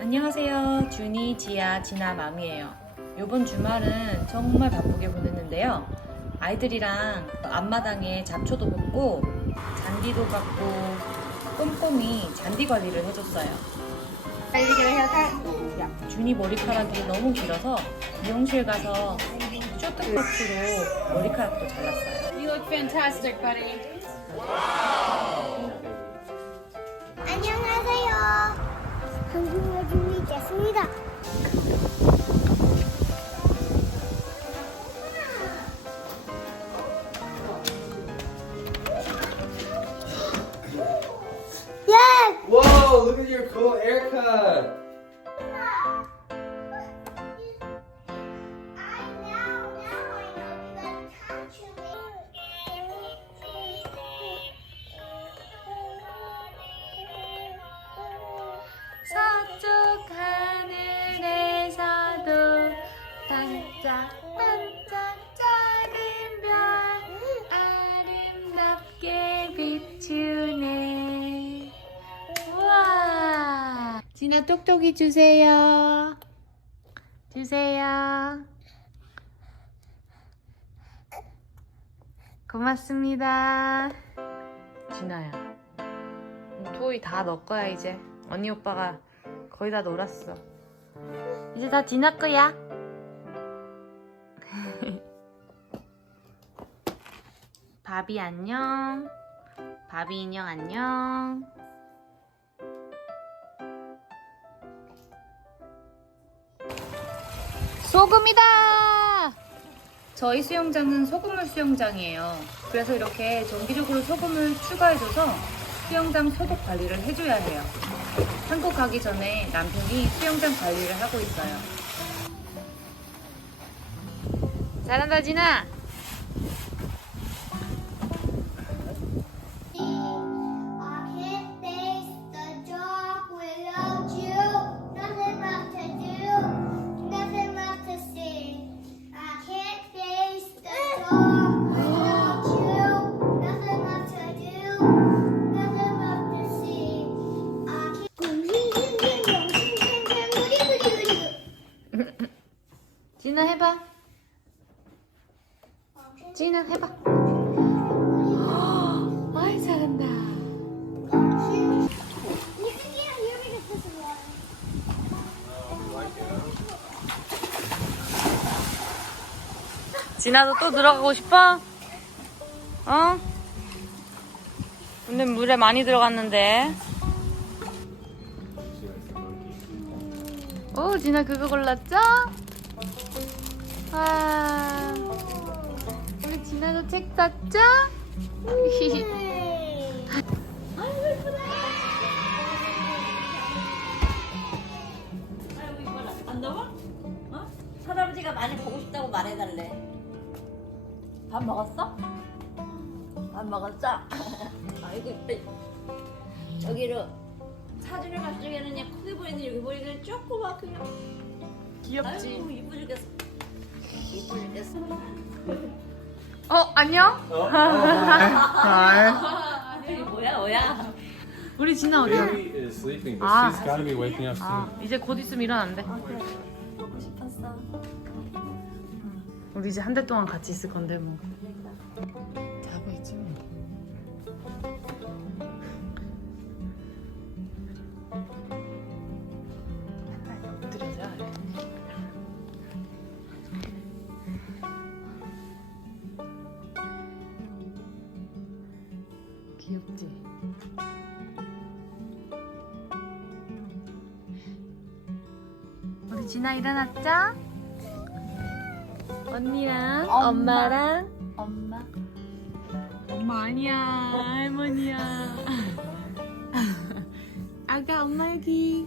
안녕하세요. 준이, 지아, 지나, 맘이에요. 이번 주말은 정말 바쁘게 보냈는데요. 아이들이랑 앞마당에 잡초도 볶고 잔디도 깎고 꼼꼼히 잔디 관리를 해줬어요. 준이 머리카락이 너무 길어서 미용실 가서 쇼트커트로 머리카락도 잘랐어요. You look fantastic, buddy. 준비됐습니다. 예! Whoa, look at your cool haircut. 반짝반짝 작은 별 아름답게 비추네. 우와. 진아 똑똑이 주세요. 주세요. 고맙습니다. 진아야 토이 다 넣을 거야 이제. 언니 오빠가 거의 다 놀았어. 이제 다 지나 거야 바비 안녕. 바비 인형 안녕. 소금이다. 저희 수영장은 소금물 수영장이에요. 그래서 이렇게 정기적으로 소금을 추가해줘서 수영장 소독 관리를 해줘야 해요. 한국 가기 전에 남편이 수영장 관리를 하고 있어요. 잘한다 진아. 진아 해봐. 아이 잘한다. 진아도 또 들어가고 싶어? 어? 근데 물에 많이 들어갔는데. 오, 진아 그거 골랐죠? 와. 책 샀죠? 안 더워? 어? 할아버지가 많이 보고 싶다고 말해달래. 밥 먹었어? 밥 먹었어? 아이고 이뻐. 저기로 사진을 봤을 적에는 그냥 크게 보이는데 여기 보니까 조그맣게 그냥 귀엽지? 아이고 이뻐 죽겠어. 이뻐 죽겠어. 어, 안녕? 이게 뭐야 뭐야? 우리 진아 어디야? Baby is sleeping, but Ah. she's got to be waking up soon. 아, 이제 곧 있으면 일어난대. 보고 싶었어. 우리 이제 한 달 동안 같이 있을 건데 뭐. 귀엽지? 우리 진아 일어났죠? 언니랑 엄마랑? 엄마. 엄마 아니야 할머니야. 아가 엄마 여기.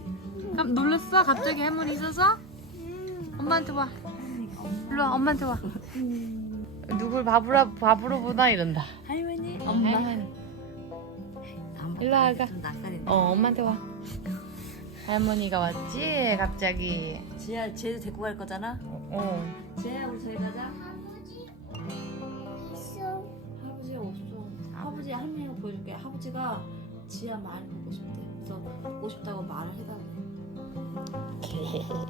깜 놀랐어? 갑자기 할머니 있어서? 엄마한테 와. 일로 와 엄마한테 와. 누굴 바보라 바보로 보다 이런다. 할머니. 엄마 일로 와 아가 좀 낯가린다. 어 엄마한테 와 할머니가 왔지 갑자기 지아 쟤도 데리고 갈 거잖아. 어 지아야 우리 저기 가자. 아버지 있어. 할아버지가 없어. 할아버지 할머니가 보여줄게. 할아버지가 지아 많이 보고 싶대. 그래서 보고 싶다고 말을 해달래.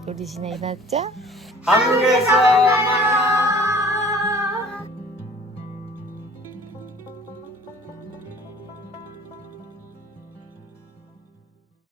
우리 진아 일어났죠? 한국에서 만나요.